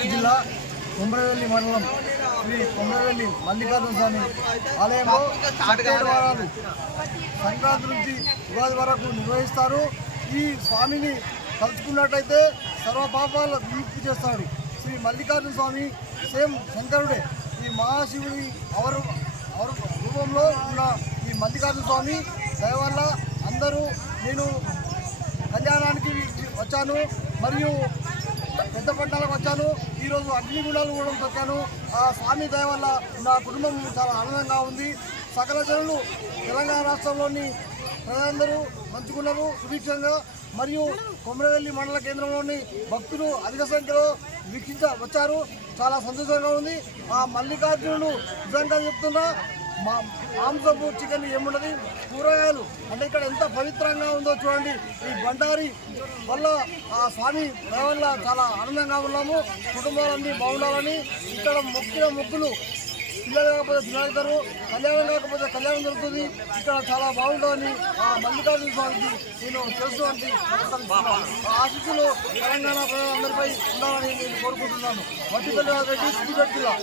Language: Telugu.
రంగారెడ్డి జిల్లా కొమరవెల్లి మండలం శ్రీ కొమరవెల్లి మల్లికార్జున స్వామి ఆలయంలో 7 వారాలు సంక్రాంతి నుంచి ఉగాది వరకు నిర్వహిస్తారు. ఈ స్వామిని తలుచుకున్నట్టయితే సర్వ పాపాలు విముక్తి చేస్తాడు. శ్రీ మల్లికార్జున స్వామి సేమ్ శంకరుడే. ఈ మహాశివుడి అవరు రూపంలో ఉన్న ఈ మల్లికార్జున స్వామి దయ వల్ల అందరూ నేను కళ్యాణానికి వచ్చాను, మరియు పెద్ద పట్టణాలకు వచ్చాను. ఈరోజు అగ్నిగుండాలు కూడా తొక్కాను. ఆ స్వామి దయ వల్ల నా కుటుంబం చాలా ఆనందంగా ఉంది. సకల జనులు తెలంగాణ రాష్ట్రంలోని ప్రజలందరూ మంచుకున్నారు సుభిక్షంగా. మరియు కొమరవెల్లి మండల కేంద్రంలోని భక్తులు అధిక సంఖ్యలో వచ్చారు. చాలా సంతోషంగా ఉంది. ఆ మల్లికార్జునుడు నిజంగా చెప్తున్నా మాంసపు చికెన్ ఏమున్నది, కూరగాయలు అంటే ఇక్కడ ఎంత పవిత్రంగా ఉందో చూడండి. ఈ బండారి వల్ల ఆ స్వామి దయ వల్ల చాలా ఆనందంగా ఉన్నాము. కుటుంబాలన్నీ బాగుండాలని ఇక్కడ మొక్కిన మొక్కులు పిల్లలు కాకపోతే పిల్లలు, కళ్యాణం కాకపోతే కళ్యాణం జరుగుతుంది. ఇక్కడ చాలా బాగుంటుందని ఆ మల్లికార్జున స్వామికి నేను చేస్తున్నటువంటి ఆశీస్సులు తెలంగాణ ప్రజలందరిపై ఉండాలని నేను కోరుకుంటున్నాను. వట్టిపల్లి రెడ్డి సిద్దిపేట జిల్లా.